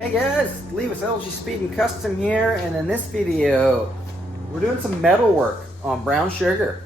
Hey guys, Lee with LG Speed and Custom here, and in this video, we're doing some metal work on brown sugar.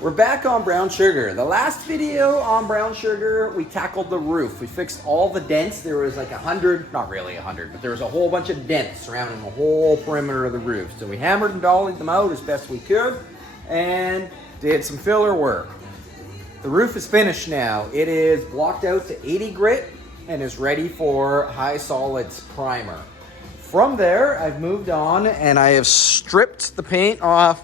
We're back on brown sugar. The last video on brown sugar, we tackled the roof. We fixed all the dents. There was like 100, not really 100, but there was a whole bunch of dents surrounding the whole perimeter of the roof. So we hammered and dollied them out as best we could and did some filler work. The roof is finished now. It is blocked out to 80 grit and is ready for high solids primer. From there, I've moved on and I have stripped the paint off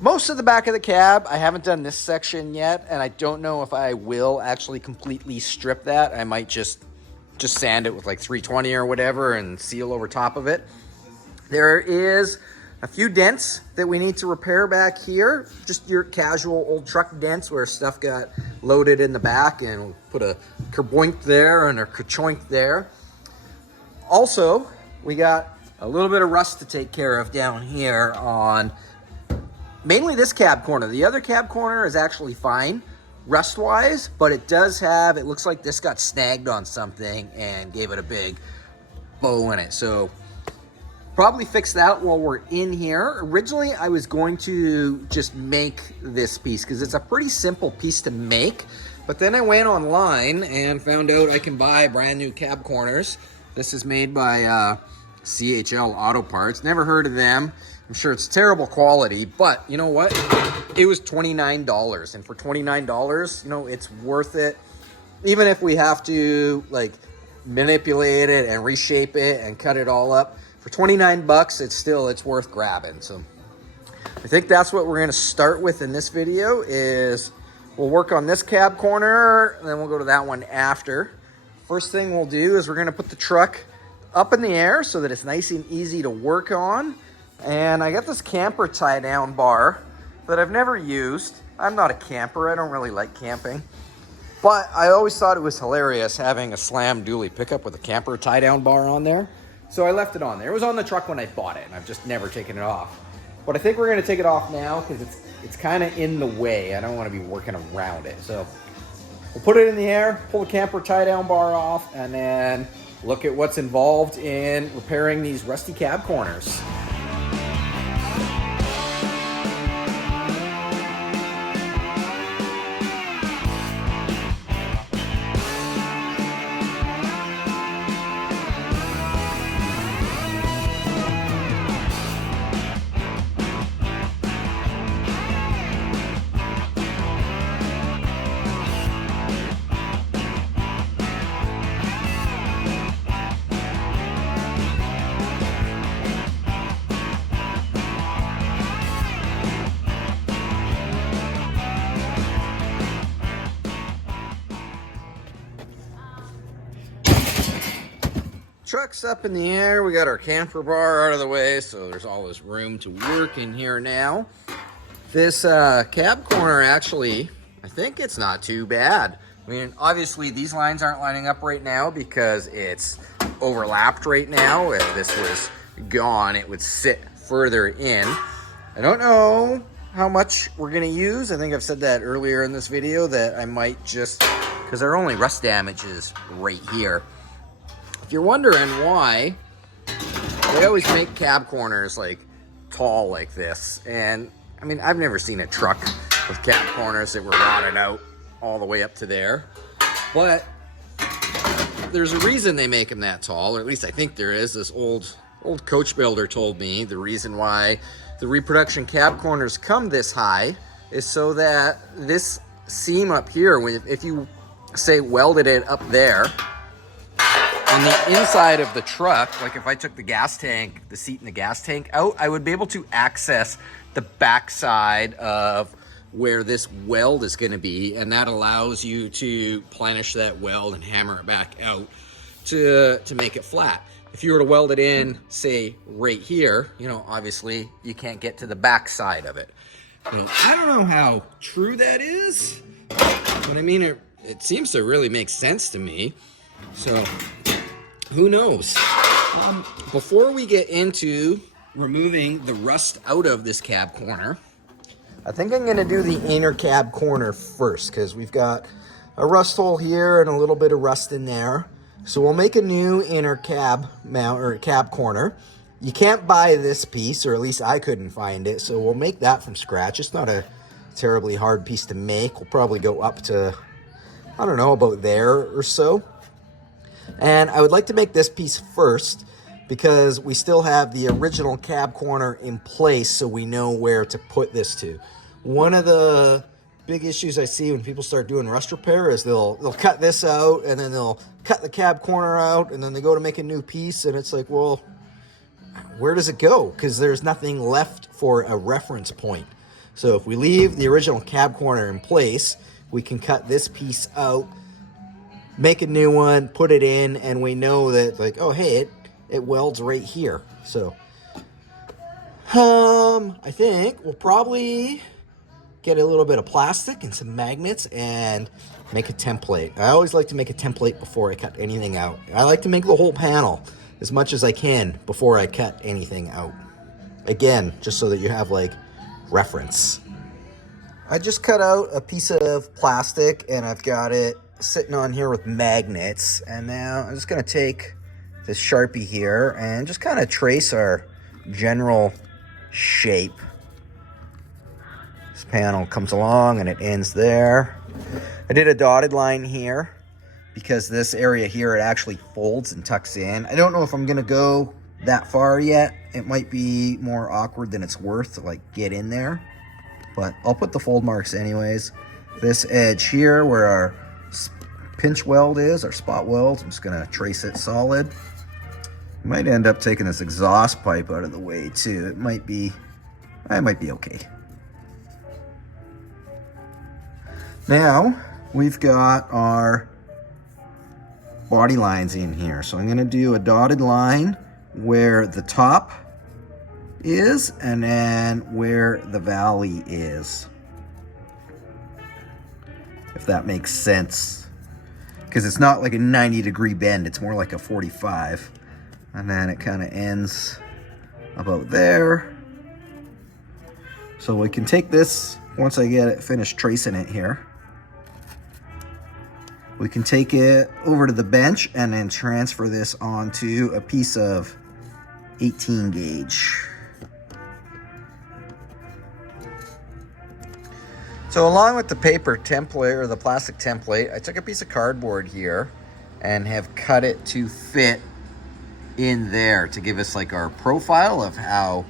most of the back of the cab. I haven't done this section yet, and I don't know if I will actually completely strip that. I might just sand it with like 320 or whatever and seal over top of it. There is a few dents that we need to repair back here. Just your casual old truck dents where stuff got loaded in the back, and we'll put a kerboink there and a kerchoink there. Also, we got a little bit of rust to take care of down here on mainly this cab corner. The other cab corner is actually fine rust-wise, but it does have, it looks like this got snagged on something and gave it a big bow in it. So probably fix that while we're in here. Originally, I was going to just make this piece because it's a pretty simple piece to make. But then I went online and found out I can buy brand new cab corners. This is made by CHL Auto Parts. Never heard of them. I'm sure it's terrible quality, but you know what? It was $29, and for $29, you know, it's worth it. Even if we have to like manipulate it and reshape it and cut it all up, for 29 bucks, it's worth grabbing. So I think that's what we're going to start with in this video. Is we'll work on this cab corner, and then we'll go to that one after. First thing we'll do is we're going to put the truck up in the air so that it's nice and easy to work on. And I got this camper tie down bar that I've never used. I'm not a camper. I don't really like camping. But I always thought it was hilarious having a slam dually pickup with a camper tie down bar on there. So I left it on there. It was on the truck when I bought it, and I've just never taken it off. But I think we're going to take it off now because it's kind of in the way. I don't want to be working around it. So we'll put it in the air, pull the camper tie down bar off, and then look at what's involved in repairing these rusty cab corners. Truck's up in the air. We got our camper bar out of the way, so there's all this room to work in here now. This cab corner, actually, I think it's not too bad. I mean, obviously these lines aren't lining up right now because it's overlapped right now. If this was gone, it would sit further in. I don't know how much we're gonna use. I think I've said that earlier in this video that I might just, because our only rust damage is right here. If you're wondering why, they always make cab corners like tall like this. And I mean, I've never seen a truck with cab corners that were rotted out all the way up to there. But there's a reason they make them that tall, or at least I think there is. This old coach builder told me the reason why the reproduction cab corners come this high is so that this seam up here, if you say welded it up there, on the inside of the truck, like if I took the gas tank, the seat in the gas tank out, I would be able to access the backside of where this weld is going to be, and that allows you to plenish that weld and hammer it back out to make it flat. If you were to weld it in, say right here, you know, obviously you can't get to the backside of it. So I don't know how true that is, but I mean, it seems to really make sense to me. So who knows? Before we get into removing the rust out of this cab corner, I think I'm gonna do the inner cab corner first, because we've got a rust hole here and a little bit of rust in there. So we'll make a new inner cab mount or cab corner. You can't buy this piece, or at least I couldn't find it, so we'll make that from scratch. It's not a terribly hard piece to make. We'll probably go up to, I don't know, about there or so. And I would like to make this piece first because we still have the original cab corner in place, so we know where to put this to. One of the big issues I see when people start doing rust repair is they'll cut this out, and then they'll cut the cab corner out, and then they go to make a new piece, and it's like, well, where does it go? Because there's nothing left for a reference point. So if we leave the original cab corner in place, we can cut this piece out, make a new one, put it in, and we know that, like, oh, hey, it welds right here. So I think we'll probably get a little bit of plastic and some magnets and make a template. I always like to make a template before I cut anything out. I like to make the whole panel as much as I can before I cut anything out. Again, just so that you have like reference. I just cut out a piece of plastic and I've got it sitting on here with magnets. And now I'm just gonna take this Sharpie here and just kind of trace our general shape. This panel comes along and it ends there. I did a dotted line here because this area here, it actually folds and tucks in. I don't know if I'm gonna go that far yet. It might be more awkward than it's worth to like get in there, but I'll put the fold marks anyways. This edge here where our pinch weld is, our spot weld, I'm just gonna trace it solid. Might end up taking this exhaust pipe out of the way too. It might be okay. Now we've got our body lines in here. So I'm gonna do a dotted line where the top is and then where the valley is. If that makes sense. Because it's not like a 90-degree bend, it's more like a 45. And then it kind of ends about there. So we can take this, once I get it finished tracing it here, we can take it over to the bench and then transfer this onto a piece of 18 gauge. So along with the paper template or the plastic template, I took a piece of cardboard here and have cut it to fit in there to give us like our profile of how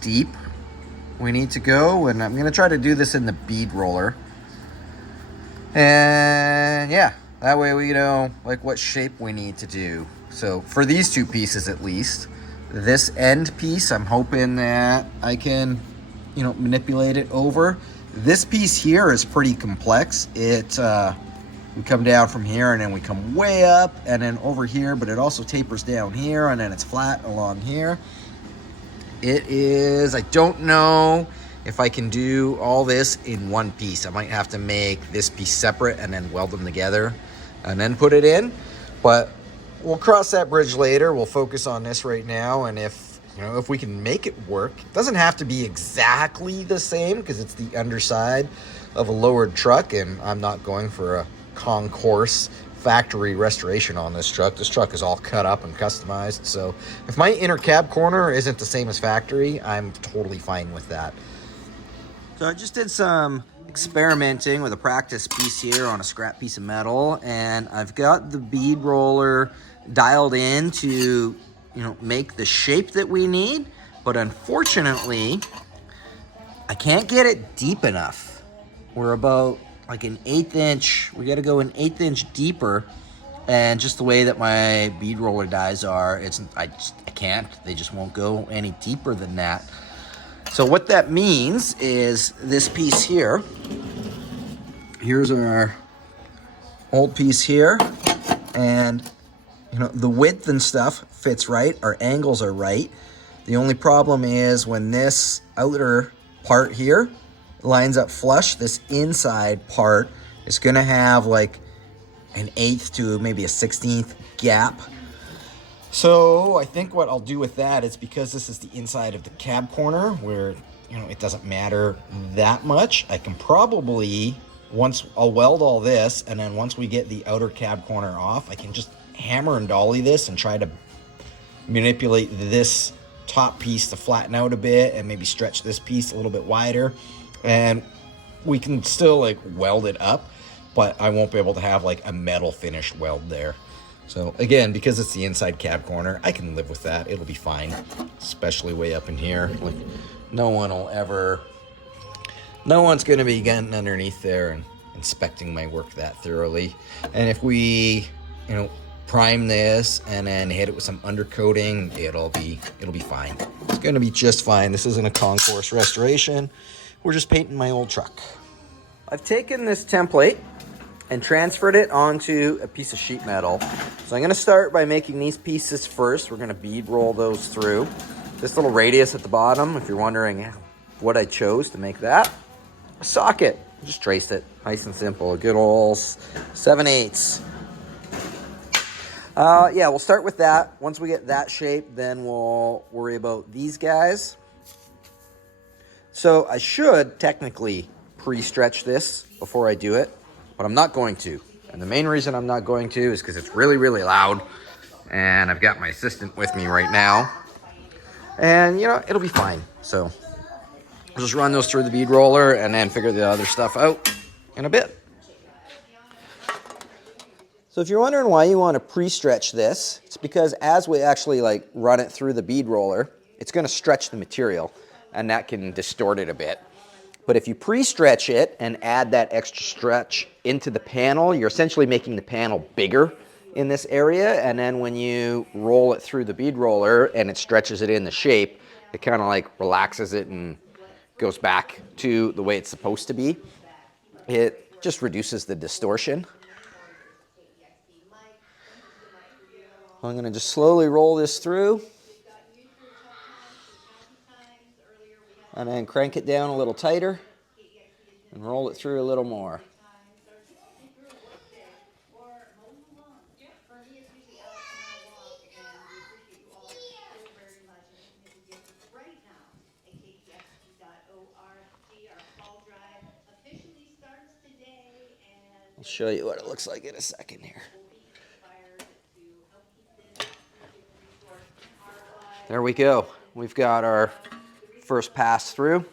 deep we need to go. And I'm gonna try to do this in the bead roller. And yeah, that way we know like what shape we need to do. So for these two pieces at least, this end piece, I'm hoping that I can, you know, manipulate it over. This piece here is pretty complex. We come down from here and then we come way up and then over here, but it also tapers down here and then it's flat along here. It is, I don't know if I can do all this in one piece. I might have to make this piece separate and then weld them together and then put it in, but we'll cross that bridge later. We'll focus on this right now, and if we can make it work, it doesn't have to be exactly the same because it's the underside of a lowered truck, and I'm not going for a concourse factory restoration on this truck. This truck is all cut up and customized, so if my inner cab corner isn't the same as factory, I'm totally fine with that. So I just did some experimenting with a practice piece here on a scrap piece of metal, and I've got the bead roller dialed in to, make the shape that we need, but unfortunately, I can't get it deep enough. We're about like an 1/8 inch, we gotta go an 1/8 inch deeper, and just the way that my bead roller dies are, I can't, they just won't go any deeper than that. So what that means is this piece here, here's our old piece here, and the width and stuff fits right, our angles are right. The only problem is when this outer part here lines up flush. This inside part is gonna have like an 1/8 to maybe a 1/16 gap. So I think what I'll do with that is, because this is the inside of the cab corner where, you know, it doesn't matter that much, I can probably, I'll weld all this, and then once we get the outer cab corner off, I can just hammer and dolly this and try to manipulate this top piece to flatten out a bit and maybe stretch this piece a little bit wider, and we can still like weld it up, but I won't be able to have like a metal finish weld there. So again, because it's the inside cab corner, I can live with that. It'll be fine, especially way up in here. Like no one's gonna be getting underneath there and inspecting my work that thoroughly. And if we, you know, prime this and then hit it with some undercoating, it'll be fine. It's gonna be just fine. This isn't a concourse restoration. We're just painting my old truck. I've taken this template and transferred it onto a piece of sheet metal. So I'm gonna start by making these pieces first. We're gonna bead roll those through. This little radius at the bottom, if you're wondering what I chose to make that, a socket. Just traced it, nice and simple. A good old 7/8. Yeah, we'll start with that. Once we get that shape, then we'll worry about these guys. So I should technically pre-stretch this before I do it, but I'm not going to. And the main reason I'm not going to is because it's really, really loud. And I've got my assistant with me right now. And, you know, it'll be fine. So I'll just run those through the bead roller and then figure the other stuff out in a bit. So if you're wondering why you want to pre-stretch this, it's because as we actually like run it through the bead roller, it's going to stretch the material, and that can distort it a bit. But if you pre-stretch it and add that extra stretch into the panel, you're essentially making the panel bigger in this area, and then when you roll it through the bead roller and it stretches it in the shape, it kind of like relaxes it and goes back to the way it's supposed to be. It just reduces the distortion. I'm going to just slowly roll this through and then crank it down a little tighter and roll it through a little more. I'll show you what it looks like in a second here. There we go. We've got our first pass through.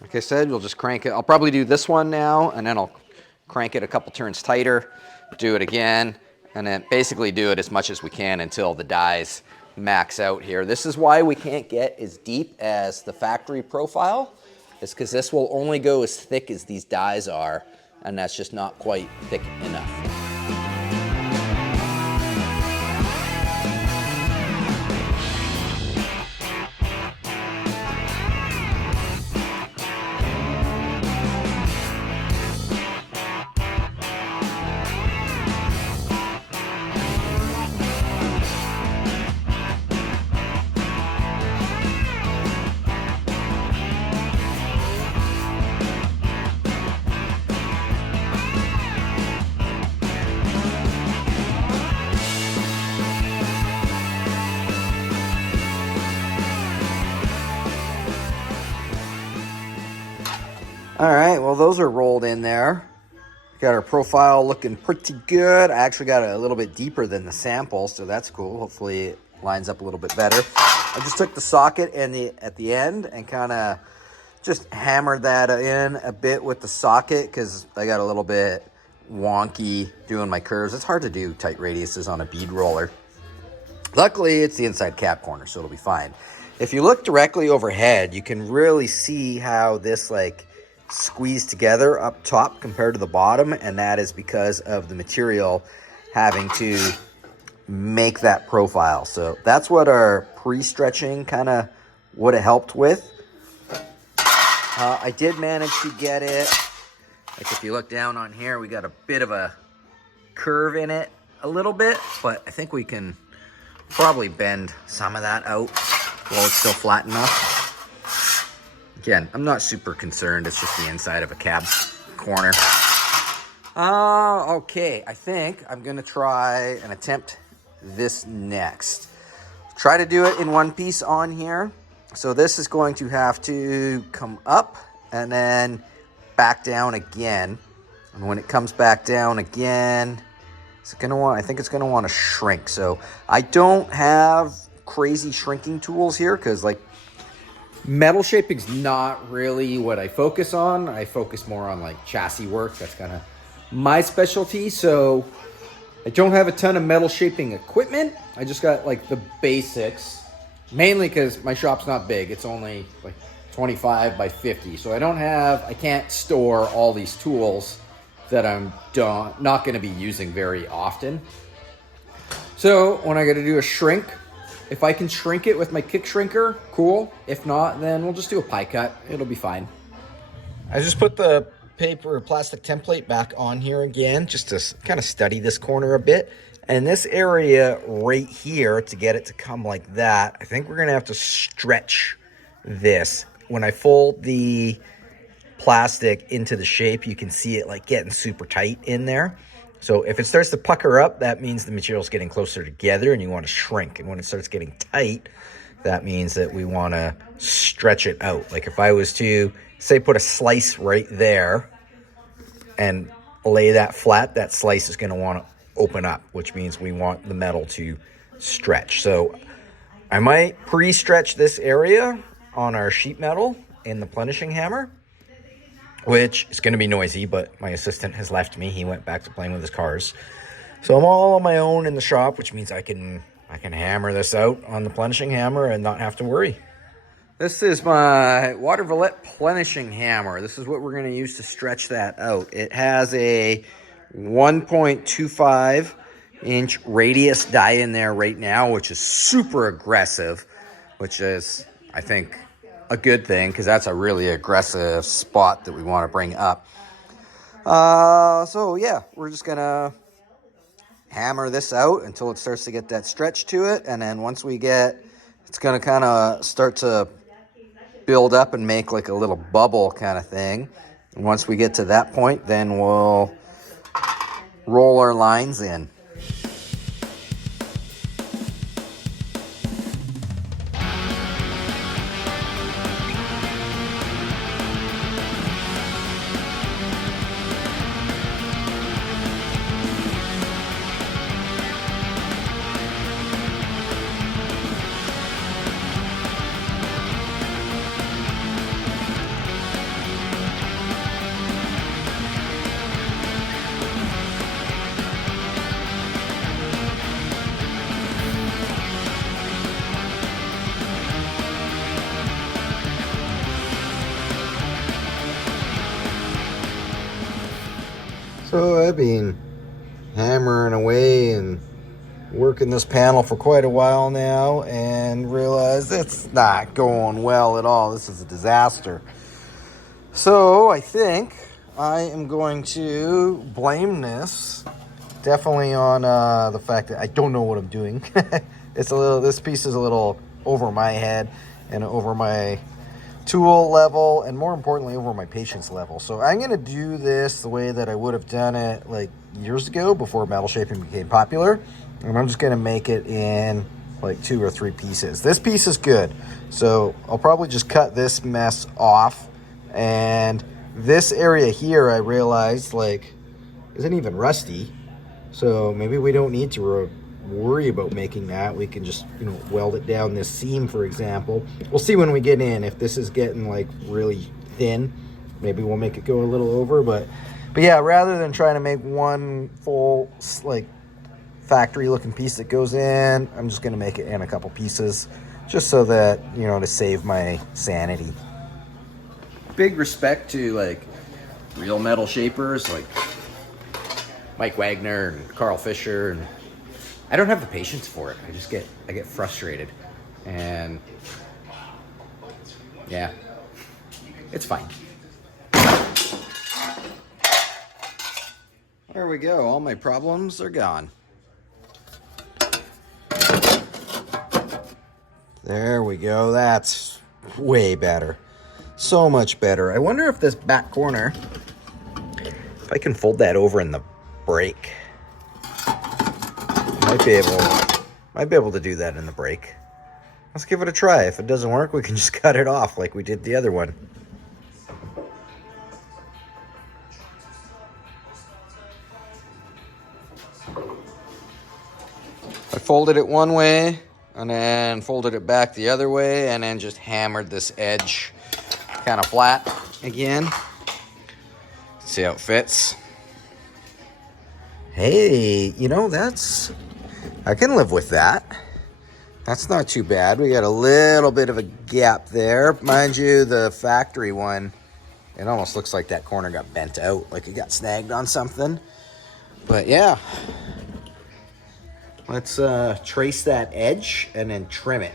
Like I said, we'll just crank it. I'll probably do this one now, and then I'll crank it a couple turns tighter, do it again, and then basically do it as much as we can until the dies max out here. This is why we can't get as deep as the factory profile, is because this will only go as thick as these dies are, and that's just not quite thick enough. All right, well, those are rolled in there. Got our profile looking pretty good. I actually got it a little bit deeper than the sample, so that's cool. Hopefully it lines up a little bit better. I just took the socket and at the end and kind of just hammered that in a bit with the socket because I got a little bit wonky doing my curves. It's hard to do tight radiuses on a bead roller. Luckily, it's the inside cap corner, so it'll be fine. If you look directly overhead, you can really see how this like squeezed together up top compared to the bottom, and that is because of the material having to make that profile. So that's what our pre-stretching kind of would have helped with. I did manage to get it, like if you look down on here, we got a bit of a curve in it a little bit, but I think we can probably bend some of that out while it's still flat enough. Again, I'm not super concerned. It's just the inside of a cab corner. Okay, I think I'm gonna try and attempt this next. Try to do it in one piece on here. So this is going to have to come up and then back down again. And when it comes back down again, I think it's gonna want to shrink. So I don't have crazy shrinking tools here because like metal shaping's not really what I focus on. I focus more on like chassis work. That's kind of my specialty. So I don't have a ton of metal shaping equipment. I just got like the basics, mainly because my shop's not big. It's only like 25 by 50. So I can't store all these tools that I'm not going to be using very often. So when I got to do a shrink, if I can shrink it with my kick shrinker, cool. If not, then we'll just do a pie cut. It'll be fine. I just put the paper or plastic template back on here again, just to kind of study this corner a bit. And this area right here, to get it to come like that, I think we're going to have to stretch this. When I fold the plastic into the shape, you can see it like getting super tight in there. So if it starts to pucker up, that means the material's getting closer together and you want to shrink. And when it starts getting tight, that means that we want to stretch it out. Like if I was to, say, put a slice right there and lay that flat, that slice is going to want to open up, which means we want the metal to stretch. So I might pre-stretch this area on our sheet metal in the plenishing hammer, which is going to be noisy, but my assistant has left me. He went back to playing with his cars. So I'm all on my own in the shop, which means I can hammer this out on the plenishing hammer and not have to worry. This is my water valette plenishing hammer. This is what we're going to use to stretch that out. It has a 1.25 inch radius die in there right now, which is super aggressive, which is, I think, a good thing because that's a really aggressive spot that we want to bring up. So yeah, we're just gonna hammer this out until it starts to get that stretch to it, and then once we get, it's gonna kind of start to build up and make like a little bubble kind of thing. And once we get to that point, then we'll roll our lines in. So I've been hammering away and working this panel for quite a while now and realized it's not going well at all. This is a disaster. So I think I am going to blame this definitely on the fact that I don't know what I'm doing. This piece is a little over my head and over my tool level, and more importantly over my patience level. So I'm going to do this the way that I would have done it like years ago before metal shaping became popular, and I'm just going to make it in like 2 or 3 pieces. This piece is good, so I'll probably just cut this mess off. And this area here, I realized, like, isn't even rusty, so maybe we don't need to worry about making that. We can just, weld it down this seam, for example. We'll see when we get in. If this is getting like really thin, maybe we'll make it go a little over. But yeah, rather than trying to make one full like factory looking piece that goes in, I'm just gonna make it in a couple pieces, just so that, to save my sanity. Big respect to like real metal shapers like Mike Wagner and Carl Fisher, and I don't have the patience for it. I get frustrated, and yeah, it's fine. There we go. All my problems are gone. There we go. That's way better. So much better. I wonder if this back corner, if I can fold that over in the brake. Might be able to do that in the brake. Let's give it a try. If it doesn't work, we can just cut it off like we did the other one. I folded it one way and then folded it back the other way and then just hammered this edge kind of flat again. See how it fits. Hey, you know, I can live with that. That's not too bad. We got a little bit of a gap there. Mind you, the factory one, it almost looks like that corner got bent out, like it got snagged on something. But yeah, let's trace that edge and then trim it.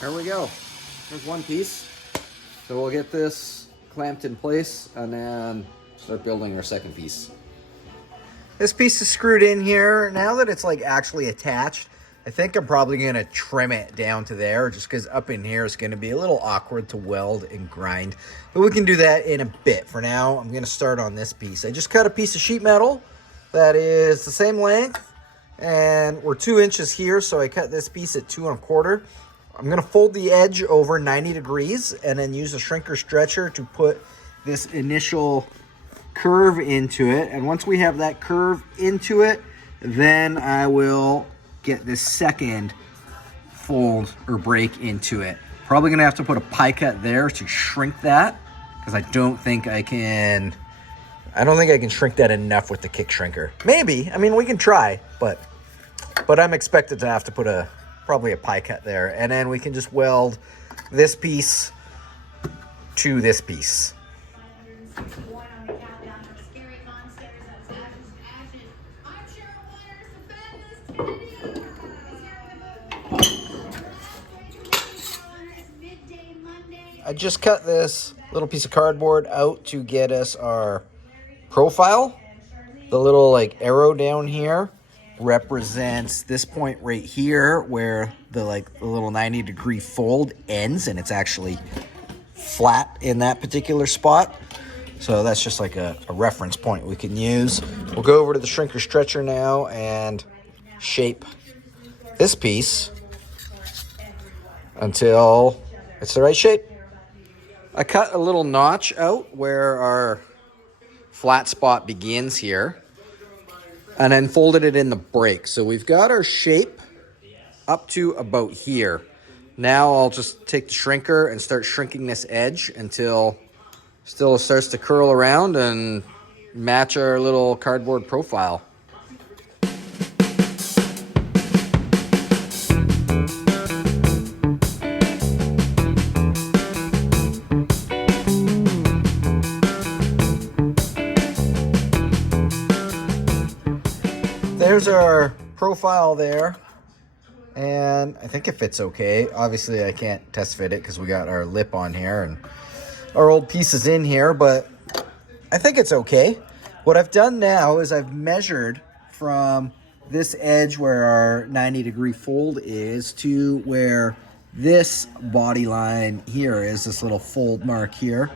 There we go. There's one piece. So we'll get this clamped in place and then start building our second piece. This piece is screwed in here. Now that it's like actually attached, I think I'm probably going to trim it down to there just because up in here is going to be a little awkward to weld and grind. But we can do that in a bit. For now, I'm going to start on this piece. I just cut a piece of sheet metal that is the same length and we're 2 inches here. So I cut this piece at 2 1/4. I'm going to fold the edge over 90 degrees and then use a shrinker stretcher to put this initial curve into it. And once we have that curve into it, then I will get this second fold or break into it. Probably going to have to put a pie cut there to shrink that because I don't think I can shrink that enough with the kick shrinker. Maybe. I mean, we can try, but I'm expected to have to put probably a pie cut there, and then we can just weld this piece to this piece. I just cut this little piece of cardboard out to get us our profile. The little like arrow down here represents this point right here where the little 90-degree fold ends, and it's actually flat in that particular spot. So that's just like a reference point we can use. We'll go over to the shrinker stretcher now and shape this piece until it's the right shape. I cut a little notch out where our flat spot begins here, and then folded it in the break. So we've got our shape up to about here. Now I'll just take the shrinker and start shrinking this edge until still it starts to curl around and match our little cardboard profile. There's our profile there, and I think it fits okay. Obviously, I can't test fit it because we got our lip on here and our old pieces in here, but I think it's okay. What I've done now is I've measured from this edge where our 90-degree fold is to where this body line here is, this little fold mark here.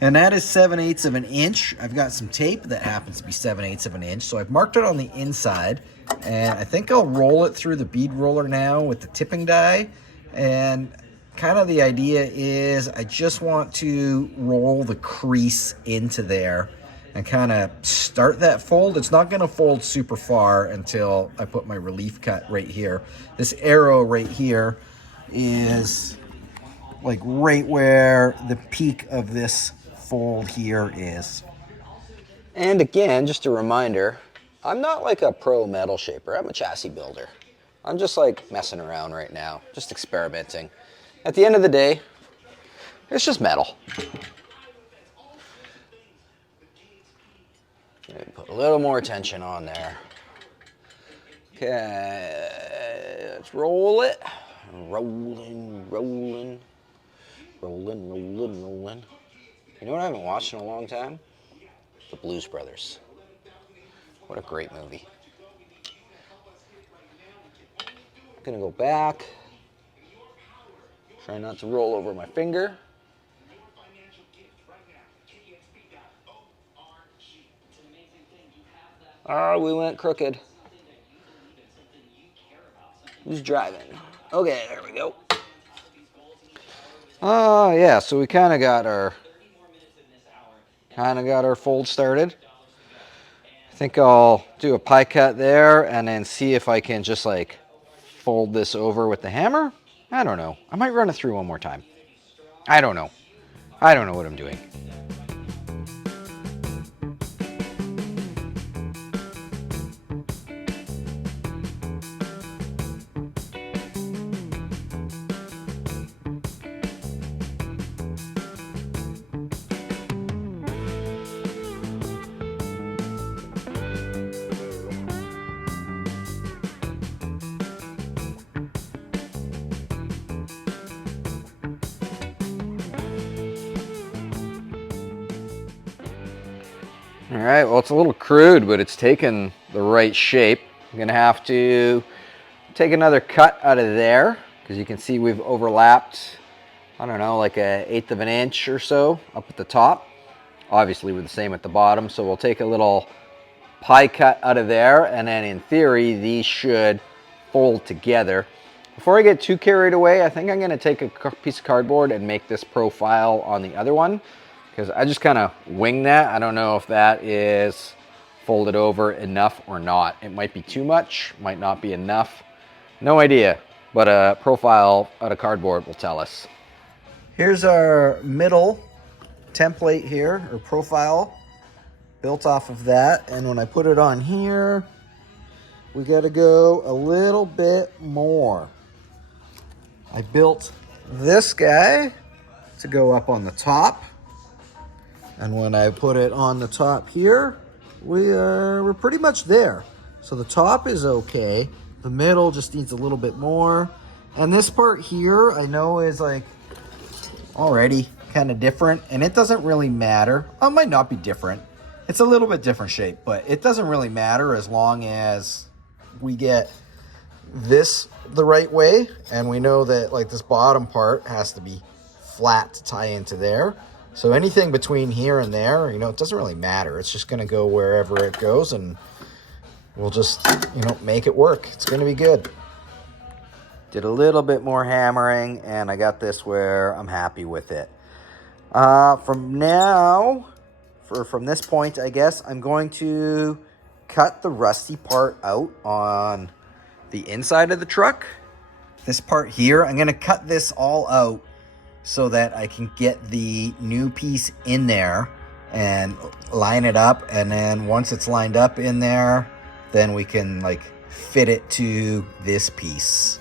And that is 7/8 of an inch. I've got some tape that happens to be 7/8 of an inch. So I've marked it on the inside, and I think I'll roll it through the bead roller now with the tipping die. And kind of the idea is I just want to roll the crease into there and kind of start that fold. It's not going to fold super far until I put my relief cut right here. This arrow right here is like right where the peak of this fold here is. And again, just a reminder, I'm not like a pro metal shaper. I'm a chassis builder. I'm just like messing around right now, just experimenting. At the end of the day, it's just metal. Put a little more tension on there. Okay, let's roll it. Rolling, rolling, rolling, rolling, rolling. You know what I haven't watched in a long time? The Blues Brothers. What a great movie. I'm gonna go back. Try not to roll over my finger. Oh, we went crooked. Who's driving? Okay, there we go. Oh, yeah, so we kind of got our fold started. I think I'll do a pie cut there and then see if I can just like fold this over with the hammer. I don't know. I might run it through one more time. I don't know. I don't know what I'm doing. All right, well, it's a little crude, but it's taken the right shape. I'm gonna have to take another cut out of there because you can see we've overlapped, I don't know, like 1/8 of an inch or so up at the top. Obviously, we're the same at the bottom, so we'll take a little pie cut out of there, and then in theory, these should fold together. Before I get too carried away, I think I'm gonna take a piece of cardboard and make this profile on the other one, because I just kind of wing that. I don't know if that is folded over enough or not. It might be too much, might not be enough. No idea, but a profile out of cardboard will tell us. Here's our middle template here, or profile, built off of that. And when I put it on here, we got to go a little bit more. I built this guy to go up on the top. And when I put it on the top here, we're pretty much there. So the top is okay. The middle just needs a little bit more. And this part here, I know is like already kind of different, and it doesn't really matter. It might not be different. It's a little bit different shape, but it doesn't really matter as long as we get this the right way. And we know that like this bottom part has to be flat to tie into there. So anything between here and there, you know, it doesn't really matter. It's just going to go wherever it goes, and we'll just, you know, make it work. It's going to be good. Did a little bit more hammering, and I got this where I'm happy with it. From this point, I guess, I'm going to cut the rusty part out on the inside of the truck. This part here, I'm going to cut this all out so that I can get the new piece in there and line it up. And then once it's lined up in there, then we can like fit it to this piece.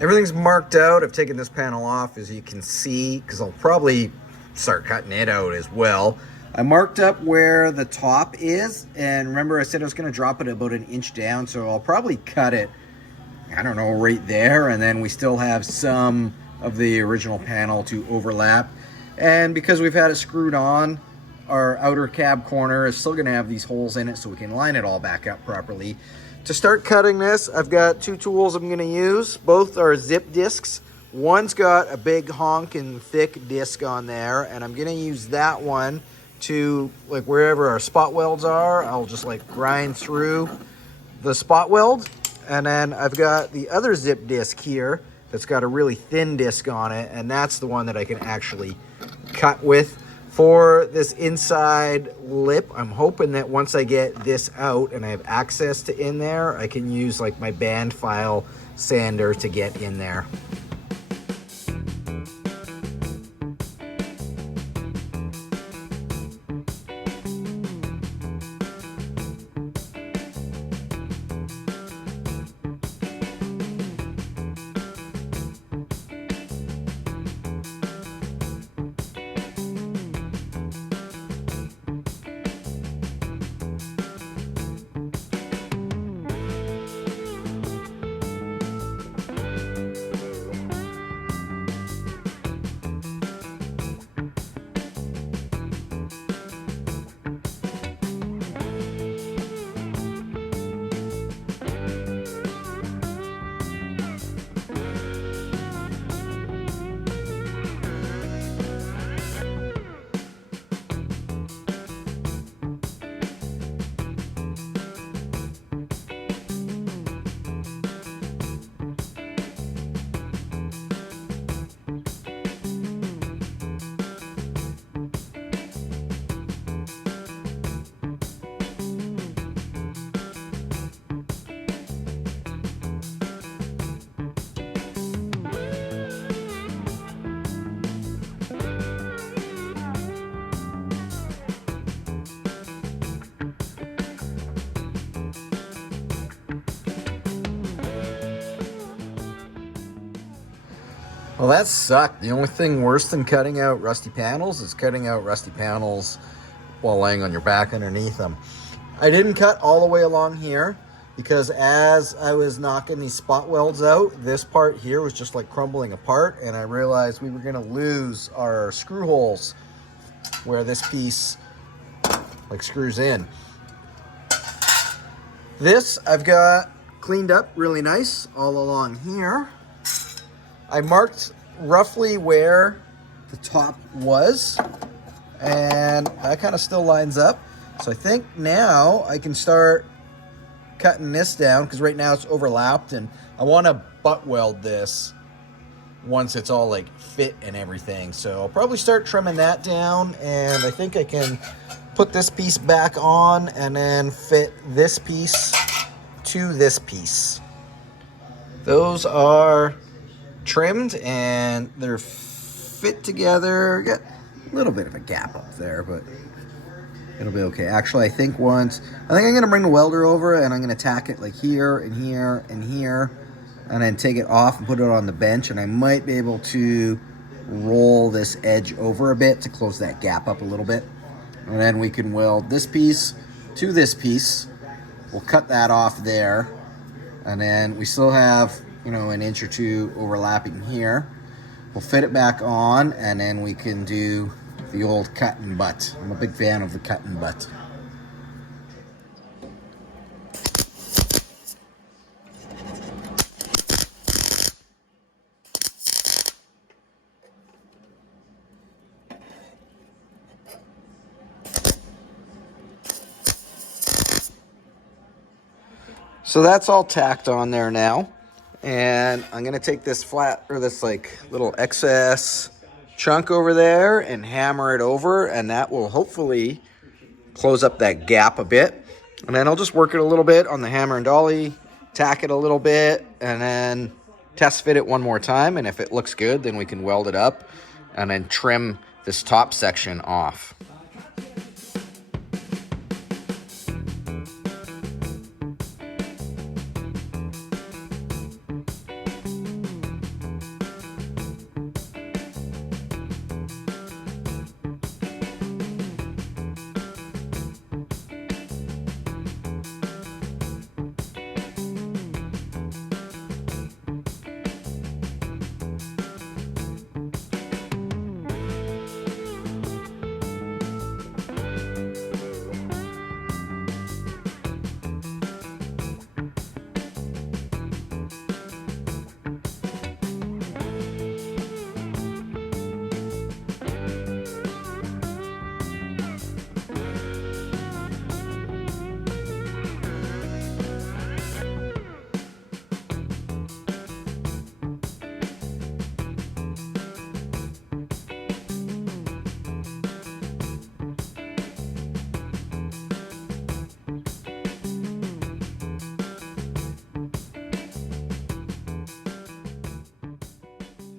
Everything's marked out. I've taken this panel off, as you can see, because I'll probably start cutting it out as well. I marked up where the top is, and remember I said I was going to drop it about 1 inch down, so I'll probably cut it, I don't know, right there, and then we still have some of the original panel to overlap. And because we've had it screwed on, our outer cab corner is still going to have these holes in it, so we can line it all back up properly. To start cutting this, I've got 2 tools I'm going to use. Both are zip discs. One's got a big honking thick disc on there, and I'm going to use that one to, like, wherever our spot welds are, I'll just like grind through the spot weld. And then I've got the other zip disc here that's got a really thin disc on it, and that's the one that I can actually cut with. For this inside lip, I'm hoping that once I get this out and I have access to in there, I can use like my band file sander to get in there. Well, that sucked. The only thing worse than cutting out rusty panels is cutting out rusty panels while laying on your back underneath them. I didn't cut all the way along here because as I was knocking these spot welds out, this part here was just like crumbling apart, and I realized we were gonna lose our screw holes where this piece like screws in. This I've got cleaned up really nice all along here. I marked roughly where the top was, and that kind of still lines up. So I think now I can start cutting this down, because right now it's overlapped, and I want to butt weld this once it's all like fit and everything. So I'll probably start trimming that down, and I think I can put this piece back on and then fit this piece to this piece. Those are trimmed and they're fit together. Got a little bit of a gap up there, but it'll be okay. Actually, I think I'm gonna bring the welder over and I'm gonna tack it like here and here and here, and then take it off and put it on the bench, and I might be able to roll this edge over a bit to close that gap up a little bit. And then we can weld this piece to this piece. We'll cut that off there, and then we still have, you know, an inch or two overlapping here. We'll fit it back on, and then we can do the old cut and butt. I'm a big fan of the cut and butt. So that's all tacked on there now. And I'm gonna take this flat, or this like little excess chunk over there, and hammer it over, and that will hopefully close up that gap a bit. And then I'll just work it a little bit on the hammer and dolly, tack it a little bit, and then test fit it one more time. And if it looks good, then we can weld it up and then trim this top section off.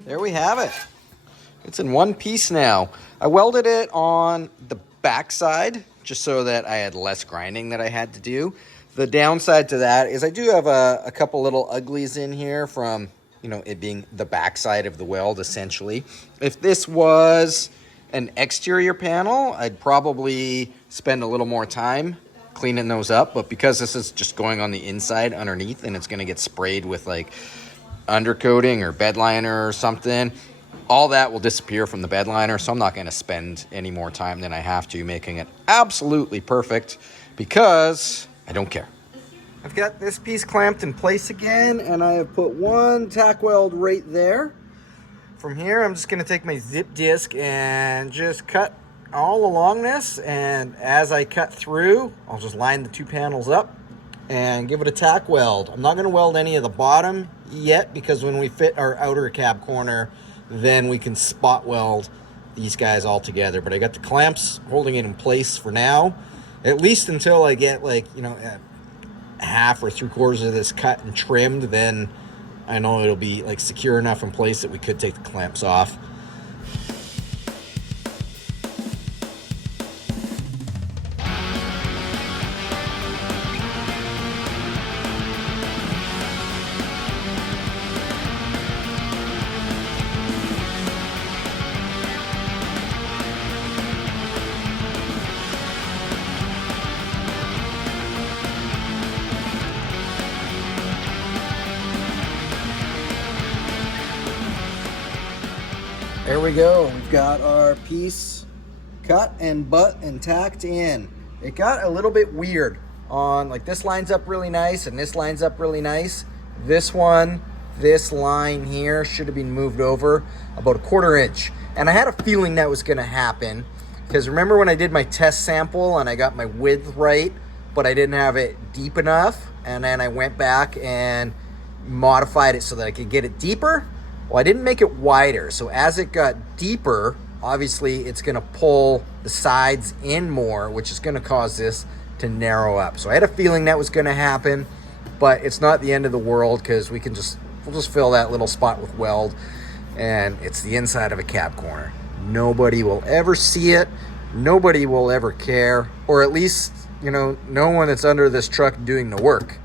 There we have it. It's in one piece now. I welded it on the back side just so that I had less grinding that I had to do. The downside to that is I do have a couple little uglies in here from, you know, it being the back side of the weld essentially. If this was an exterior panel, I'd probably spend a little more time cleaning those up, but because this is just going on the inside underneath and it's going to get sprayed with like undercoating or bed liner or something, all that will disappear from the bed liner, so I'm not going to spend any more time than I have to making it absolutely perfect because I don't care. I've got this piece clamped in place again, and I have put one tack weld right there. From here, I'm just going to take my zip disc and just cut all along this, and as I cut through, I'll just line the two panels up and give it a tack weld. I'm not going to weld any of the bottom yet because when we fit our outer cab corner, then we can spot weld these guys all together. But I got the clamps holding it in place for now, at least until I get like, you know, half or 3/4 of this cut and trimmed. Then I know it'll be like secure enough in place that we could take the clamps off. There we go. We've got our piece cut and butt and tacked in. It got a little bit weird on, like, this lines up really nice and this lines up really nice. This one, this line here should have been moved over about a 1/4 inch. And I had a feeling that was gonna happen because remember when I did my test sample and I got my width right, but I didn't have it deep enough, and then I went back and modified it so that I could get it deeper. Well, I didn't make it wider, so as it got deeper, obviously it's gonna pull the sides in more, which is gonna cause this to narrow up. So I had a feeling that was gonna happen, but it's not the end of the world because we'll just fill that little spot with weld, and it's the inside of a cab corner. Nobody will ever see it. Nobody will ever care, or at least, you know, no one that's under this truck doing the work,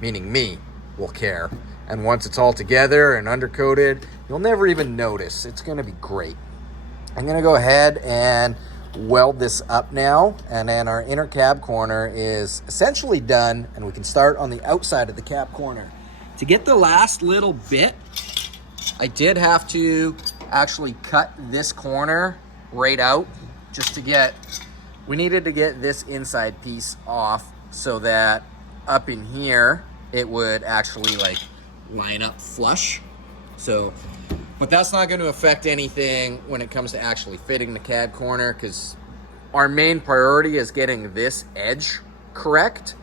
meaning me, will care. And once it's all together and undercoated, you'll never even notice. It's gonna be great. I'm gonna go ahead and weld this up now, and then our inner cab corner is essentially done, and we can start on the outside of the cab corner. To get the last little bit, I did have to actually cut this corner right out just to get, we needed to get this inside piece off so that up in here, it would actually like line up flush. So, but that's not going to affect anything when it comes to actually fitting the cab corner, because our main priority is getting this edge correct.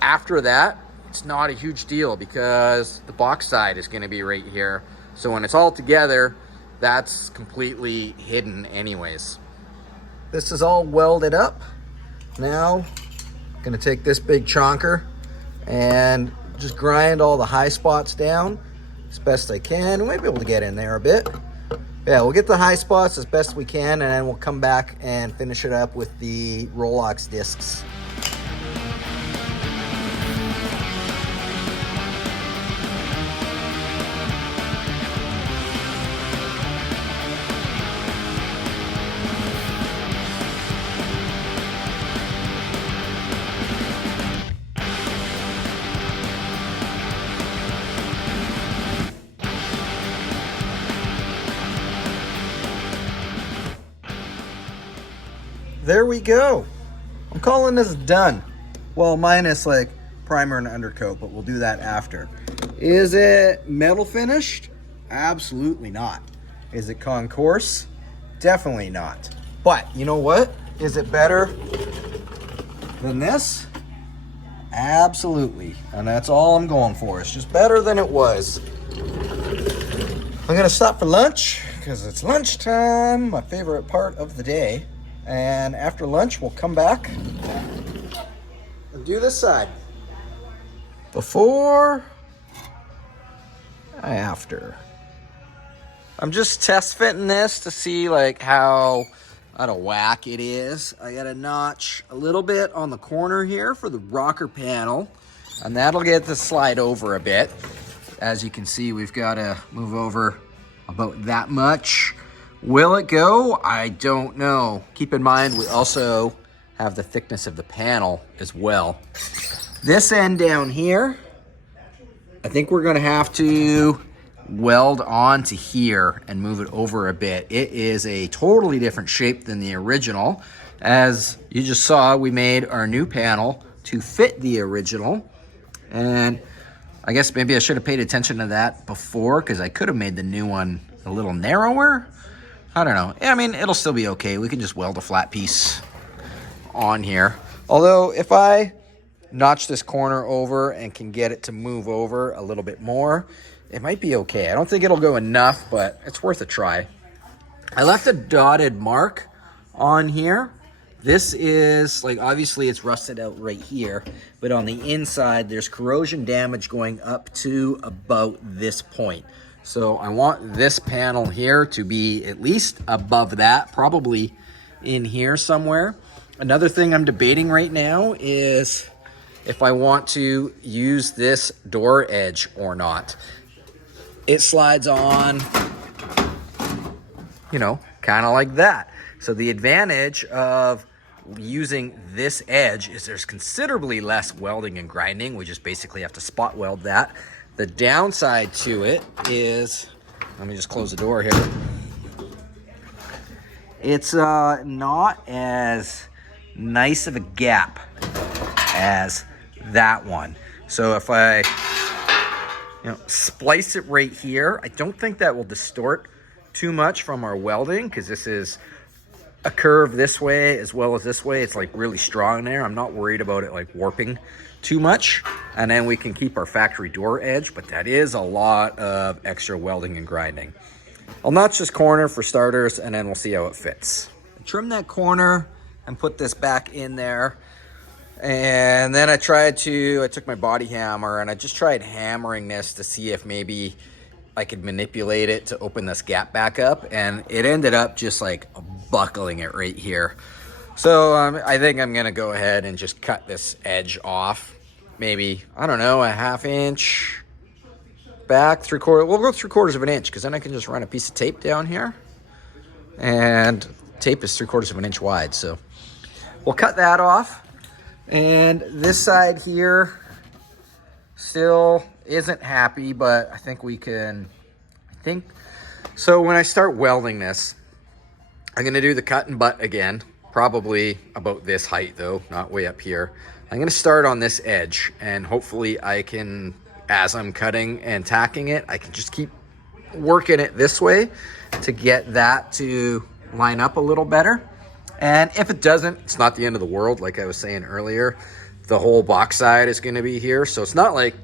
After that, it's not a huge deal because the box side is going to be right here. So when it's all together, that's completely hidden anyways. This is all welded up. Now, I'm going to take this big chonker and just grind all the high spots down as best I can. We might be able to get in there a bit. Yeah, we'll get the high spots as best we can, and then we'll come back and finish it up with the Rolex discs. There we go. I'm calling this done. Well, minus like primer and undercoat, but we'll do that after. Is it metal finished? Absolutely not. Is it concourse? Definitely not. But you know what? Is it better than this? Absolutely. And that's all I'm going for. It's just better than it was. I'm gonna stop for lunch because it's lunchtime, my favorite part of the day. And after lunch, we'll come back and do this side. Before, after. I'm just test fitting this to see like how out of whack it is. I got a notch a little bit on the corner here for the rocker panel, and that'll get the slide over a bit. As you can see, we've got to move over about that much. Will it go? I don't know. Keep in mind, we also have the thickness of the panel as well. This end down here, I think we're gonna have to weld onto here and move it over a bit. It is a totally different shape than the original. As you just saw, we made our new panel to fit the original. And I guess maybe I should have paid attention to that before, because I could have made the new one a little narrower. I don't know. I mean, it'll still be okay. We can just weld a flat piece on here. Although, if I notch this corner over and can get it to move over a little bit more, it might be okay. I don't think it'll go enough, but it's worth a try. I left a dotted mark on here. This is, like, obviously it's rusted out right here, but on the inside, there's corrosion damage going up to about this point. So I want this panel here to be at least above that, probably in here somewhere. Another thing I'm debating right now is if I want to use this door edge or not. It slides on, you know, kind of like that. So the advantage of using this edge is there's considerably less welding and grinding. We just basically have to spot weld that. The downside to it is, let me just close the door here. It's not as nice of a gap as that one. So if I splice it right here, I don't think that will distort too much from our welding, because this is a curve this way as well as this way. It's like really strong there. I'm not worried about it like warping too much. And then we can keep our factory door edge, but that is a lot of extra welding and grinding. I'll notch this corner for starters, and then we'll see how it fits. Trim that corner and put this back in there. And then I took my body hammer and I just tried hammering this to see if maybe I could manipulate it to open this gap back up, and it ended up just like buckling it right here. So I think I'm gonna go ahead and just cut this edge off. Maybe, I don't know, a 1/2 inch back, 3/4, we'll go 3/4 of an inch, because then I can just run a piece of tape down here, and tape is 3/4 of an inch wide. So we'll cut that off. And this side here still isn't happy, but I think we can, so when I start welding this, I'm gonna do the cut and butt again, probably about this height though, not way up here. I'm gonna start on this edge, and hopefully I can, as I'm cutting and tacking it, I can just keep working it this way to get that to line up a little better. And if it doesn't, it's not the end of the world. Like I was saying earlier, the whole box side is gonna be here. So it's not like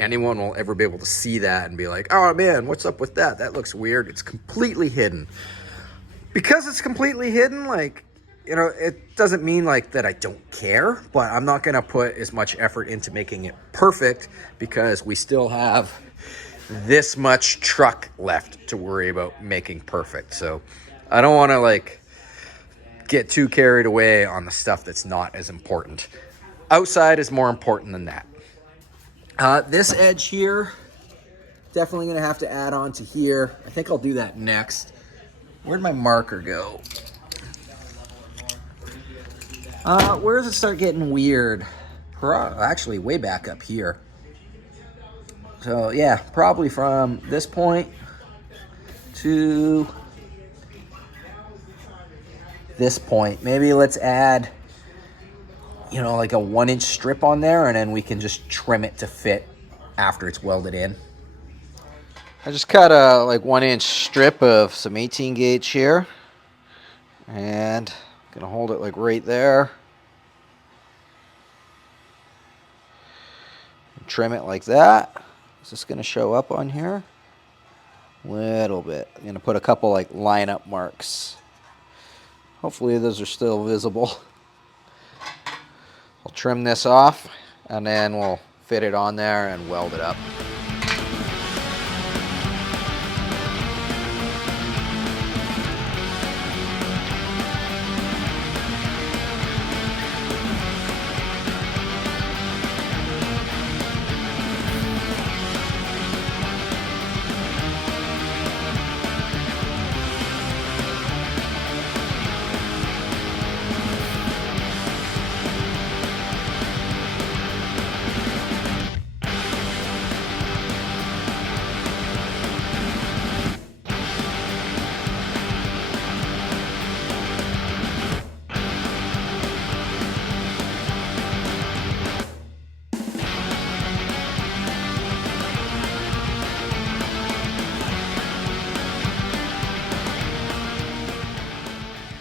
anyone will ever be able to see that and be like, oh man, what's up with that? That looks weird. It's completely hidden. Because it's completely hidden, like, it doesn't mean like that I don't care, but I'm not gonna put as much effort into making it perfect, because we still have this much truck left to worry about making perfect. So I don't wanna like get too carried away on the stuff that's not as important. Outside is more important than that. This edge here, definitely gonna have to add on to here. I think I'll do that next. Where'd my marker go? Where does it start getting weird? Actually, way back up here. So yeah, probably from this point to this point. Maybe let's add, like a 1-inch strip on there, and then we can just trim it to fit after it's welded in. I just cut a 1-inch strip of some 18 gauge here, and I'm gonna hold it like right there. Trim it like that. Is this gonna show up on here? Little bit. I'm gonna put a couple like line-up marks. Hopefully those are still visible. I'll trim this off, and then we'll fit it on there and weld it up.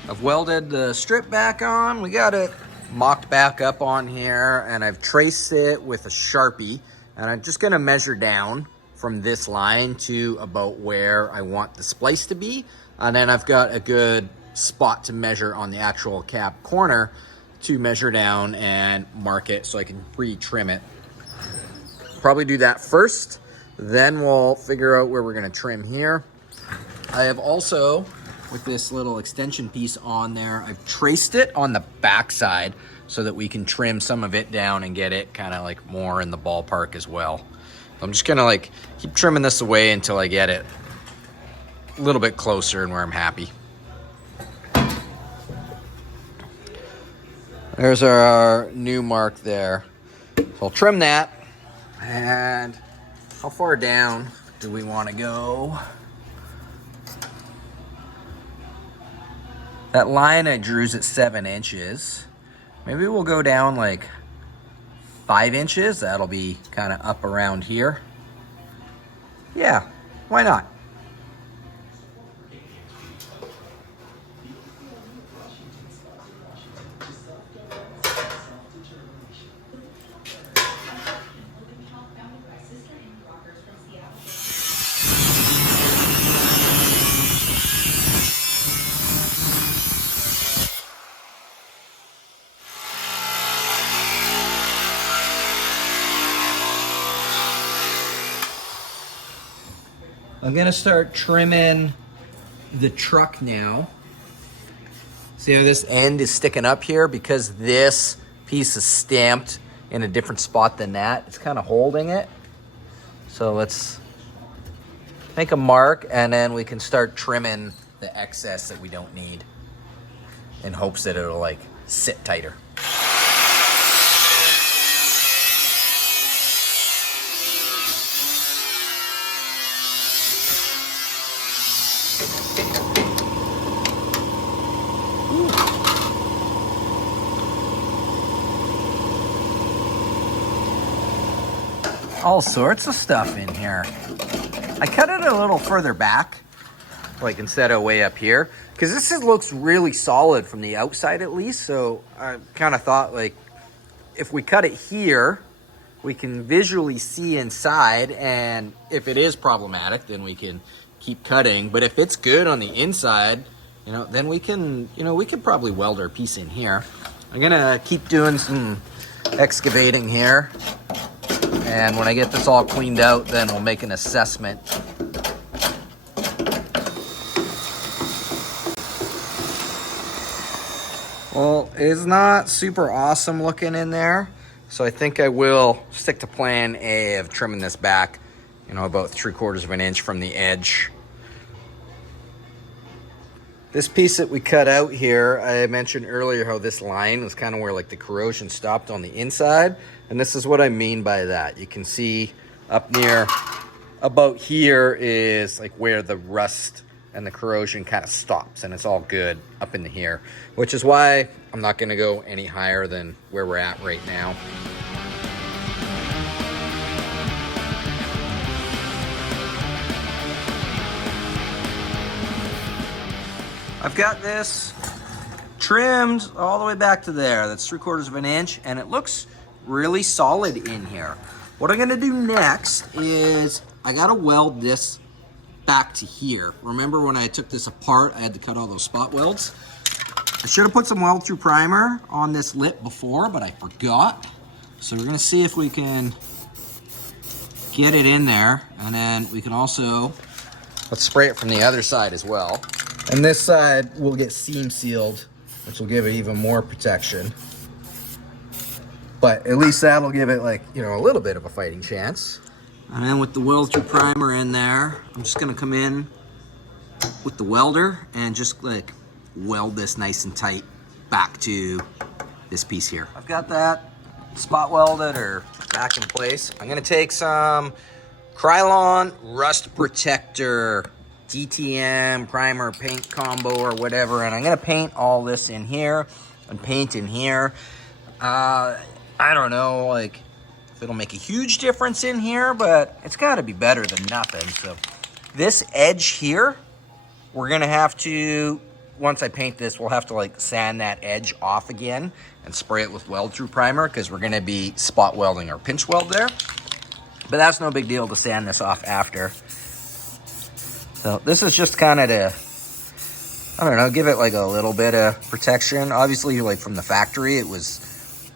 I've welded the strip back on. We got it mocked back up on here, and I've traced it with a Sharpie, and I'm just gonna measure down from this line to about where I want the splice to be. And then I've got a good spot to measure on the actual cap corner to measure down and mark it so I can pre-trim it. Probably do that first, then we'll figure out where we're gonna trim here. I have also, with this little extension piece on there, I've traced it on the back side so that we can trim some of it down and get it kind of like more in the ballpark as well. I'm just gonna like keep trimming this away until I get it a little bit closer and where I'm happy. There's our new mark there. So I'll trim that. And how far down do we want to go? That line I drew is at 7 inches. Maybe we'll go down like 5 inches. That'll be kind of up around here. Yeah, why not? I'm gonna start trimming the truck now. See how this end is sticking up here? Because this piece is stamped in a different spot than that. It's kind of holding it. So let's make a mark and then we can start trimming the excess that we don't need in hopes that it'll like sit tighter. All sorts of stuff in here. I cut it a little further back, like instead of way up here, because looks really solid from the outside at least. So I kind of thought like if we cut it here, we can visually see inside, and if it is problematic, then we can keep cutting. But if it's good on the inside, then we can probably weld our piece in here. I'm gonna keep doing some excavating here. And when I get this all cleaned out, then we'll make an assessment. Well, it's not super awesome looking in there. So I think I will stick to plan A of trimming this back, about 3/4 of an inch from the edge. This piece that we cut out here, I mentioned earlier how this line was kind of where like the corrosion stopped on the inside. And this is what I mean by that. You can see up near about here is like where the rust and the corrosion kind of stops, and it's all good up in here, which is why I'm not gonna go any higher than where we're at right now. I've got this trimmed all the way back to there. That's 3/4 of an inch, and it looks really solid in here. What I'm gonna do next is I gotta weld this back to here. Remember when I took this apart, I had to cut all those spot welds? I should have put some weld through primer on this lip before, but I forgot. So we're gonna see if we can get it in there, and then we can also, let's spray it from the other side as well. And this side will get seam sealed, which will give it even more protection. But at least that'll give it like, a little bit of a fighting chance. And then with the weld through primer in there, I'm just gonna come in with the welder and just like weld this nice and tight back to this piece here. I've got that spot welded or back in place. I'm gonna take some Krylon Rust Protector DTM primer paint combo or whatever, and I'm gonna paint all this in here and paint in here. I don't know, like, if it'll make a huge difference in here, but it's gotta be better than nothing. So this edge here, we're gonna have to, once I paint this, we'll have to like sand that edge off again and spray it with weld through primer, because we're gonna be spot welding or pinch weld there. But that's no big deal to sand this off after. So this is just kind of to, I don't know, give it like a little bit of protection. Obviously, like from the factory, it was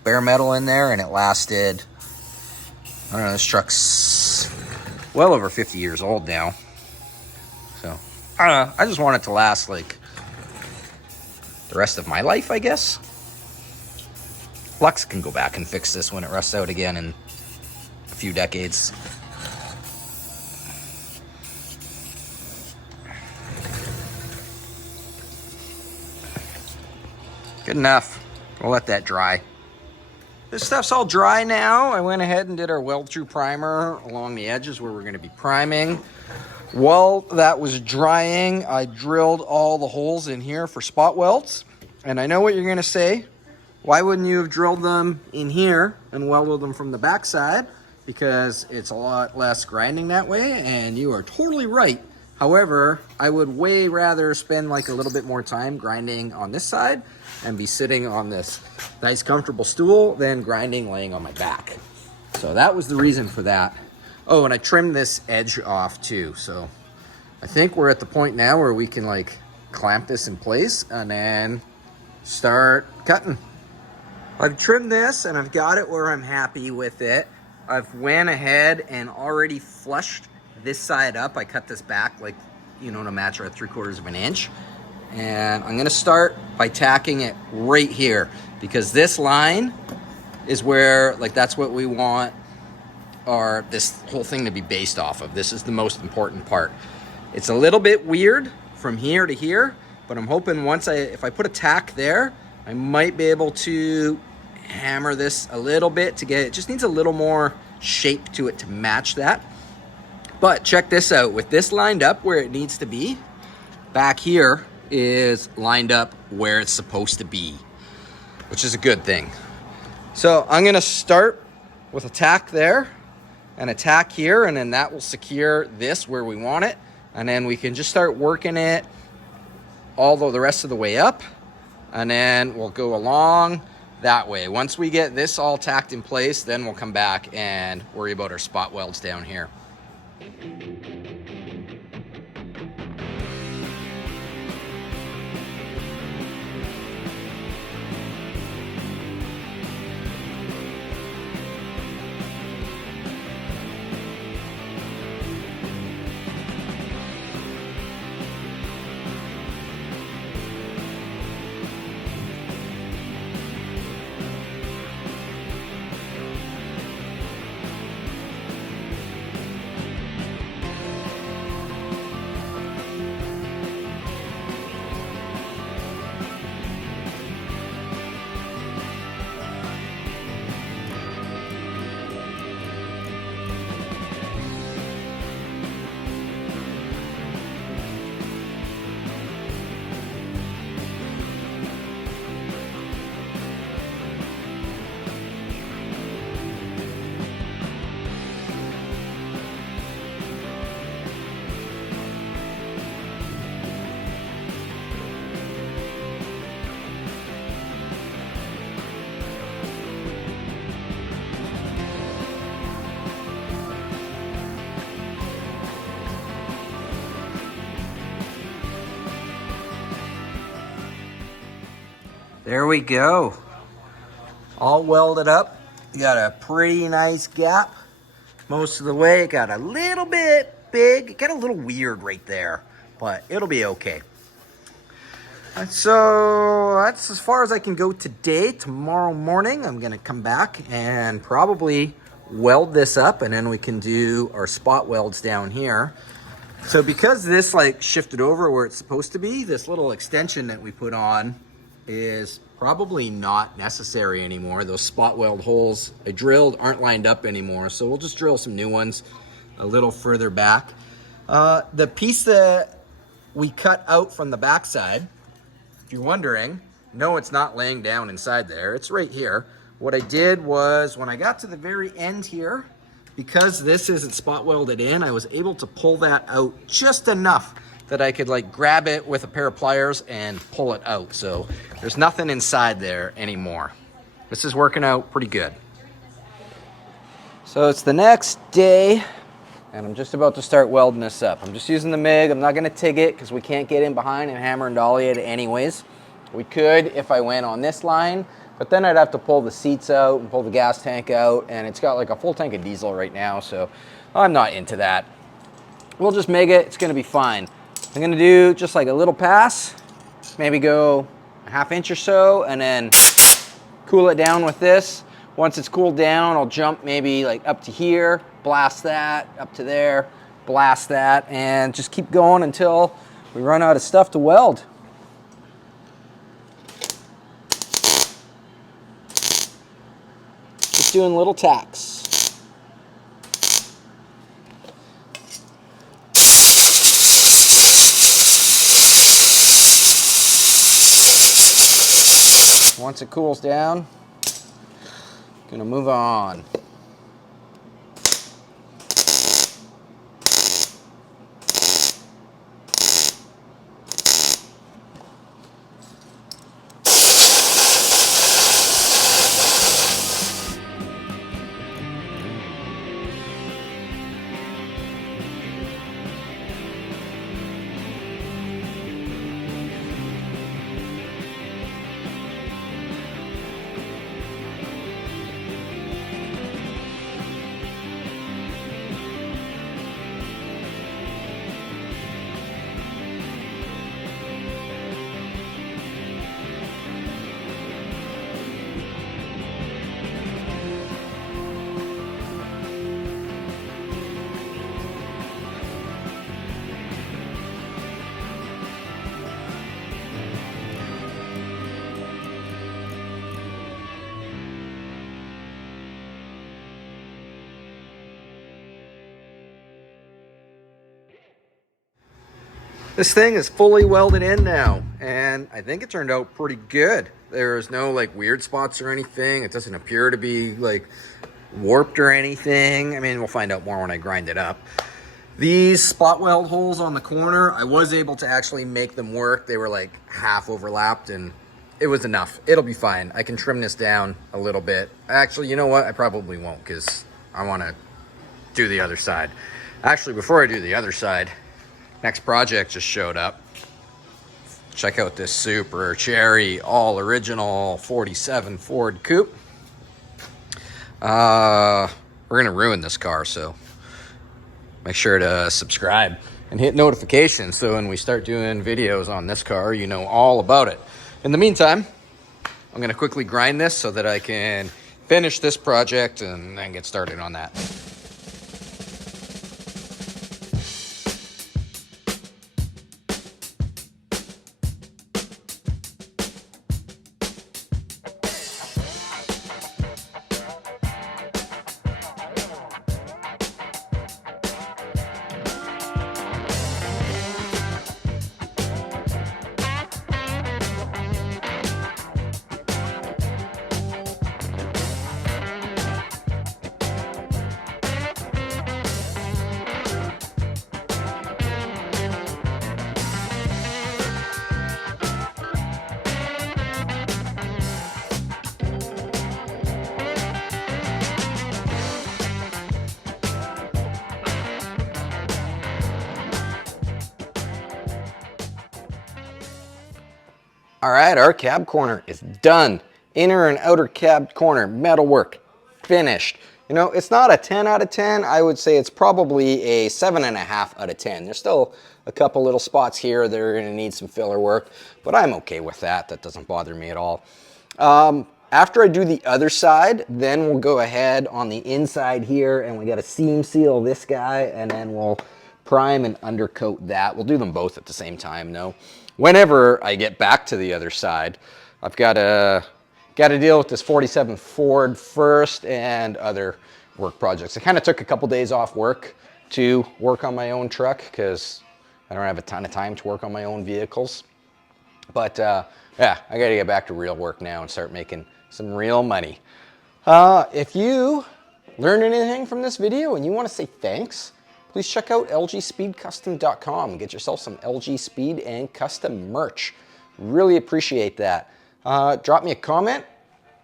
bare metal in there, and it lasted, I don't know, this truck's well over 50 years old now. So, I don't know, I just want it to last like the rest of my life, I guess. Lux can go back and fix this when it rusts out again in a few decades. Good enough. We'll let that dry. This stuff's all dry now. I went ahead and did our weld through primer along the edges where we're going to be priming. While that was drying, I drilled all the holes in here for spot welds. And I know what you're gonna say. Why wouldn't you have drilled them in here and welded them from the backside? Because it's a lot less grinding that way, and you are totally right. However, I would way rather spend like a little bit more time grinding on this side and be sitting on this nice comfortable stool than grinding laying on my back. So that was the reason for that. Oh, and I trimmed this edge off too. So I think we're at the point now where we can like clamp this in place and then start cutting. I've trimmed this and I've got it where I'm happy with it. I've went ahead and already flushed this side up. I cut this back like, you know, to match our 3/4 of an inch. And I'm gonna start by tacking it right here because this line is where, like, that's what we want this whole thing to be based off of. This is the most important part. It's a little bit weird from here to here, but I'm hoping if I put a tack there, I might be able to hammer this a little bit to get it. Just needs a little more shape to it to match that. But check this out, with this lined up where it needs to be, back here is lined up where it's supposed to be, which is a good thing. So I'm gonna start with a tack there and a tack here, and then that will secure this where we want it. And then we can just start working it all the rest of the way up, and then we'll go along that way. Once we get this all tacked in place, then we'll come back and worry about our spot welds down here. There we go. All welded up. You got a pretty nice gap most of the way. It got a little bit big. It got a little weird right there, but it'll be okay. So that's as far as I can go today. Tomorrow morning, I'm gonna come back and probably weld this up, and then we can do our spot welds down here. So because this like shifted over where it's supposed to be, this little extension that we put on is probably not necessary anymore. Those spot weld holes I drilled aren't lined up anymore, so we'll just drill some new ones a little further back. The piece that we cut out from the backside, if you're wondering, no, it's not laying down inside there. It's right here. What I did was, when I got to the very end here, because this isn't spot welded in, I was able to pull that out just enough that I could like grab it with a pair of pliers and pull it out. So there's nothing inside there anymore. This is working out pretty good. So it's the next day, and I'm just about to start welding this up. I'm just using the MIG. I'm not gonna TIG it because we can't get in behind and hammer and dolly it anyways. We could if I went on this line, but then I'd have to pull the seats out and pull the gas tank out, and it's got like a full tank of diesel right now, so I'm not into that. We'll just MIG it, it's gonna be fine. I'm gonna do just like a little pass, maybe go a ½ inch or so, and then cool it down with this. Once it's cooled down, I'll jump maybe like up to here, blast that, up to there, blast that, and just keep going until we run out of stuff to weld. Just doing little tacks. once it cools down, gonna move on. This thing is fully welded in now, and I think it turned out pretty good. There's no like weird spots or anything. It doesn't appear to be like warped or anything. I mean, we'll find out more when I grind it up. These spot weld holes on the corner, I was able to actually make them work. They were like half overlapped and it was enough. It'll be fine. I can trim this down a little bit. Actually, you know what? I probably won't because I want to do the other side. Actually, before I do the other side, next project just showed up. Check out this super cherry, all original 47 Ford Coupe. We're gonna ruin this car, so make sure to subscribe and hit notifications so when we start doing videos on this car, you know all about it. In the meantime, I'm gonna quickly grind this so that I can finish this project and then get started on that. All right, our cab corner is done. Inner and outer cab corner, metalwork, finished. You know, it's not a 10 out of 10. I would say it's probably a 7.5 out of 10. There's still a couple little spots here that are gonna need some filler work, but I'm okay with that. That doesn't bother me at all. After I do the other side, then we'll go ahead on the inside here and we gotta seam seal this guy and then we'll prime and undercoat that. We'll do them both at the same time, though. Whenever I get back to the other side, I've got to deal with this 47 Ford first and other work projects. I kind of took a couple days off work to work on my own truck because I don't have a ton of time to work on my own vehicles. But yeah, I got to get back to real work now and start making some real money. If you learned anything from this video and you want to say thanks, please check out lgspeedcustom.com and get yourself some LG Speed and custom merch. Really appreciate that. Drop me a comment.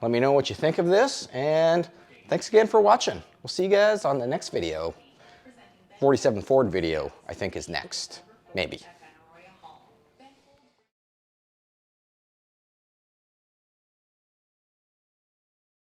Let me know what you think of this. And thanks again for watching. We'll see you guys on the next video. 47 Ford video, I think, is next. Maybe.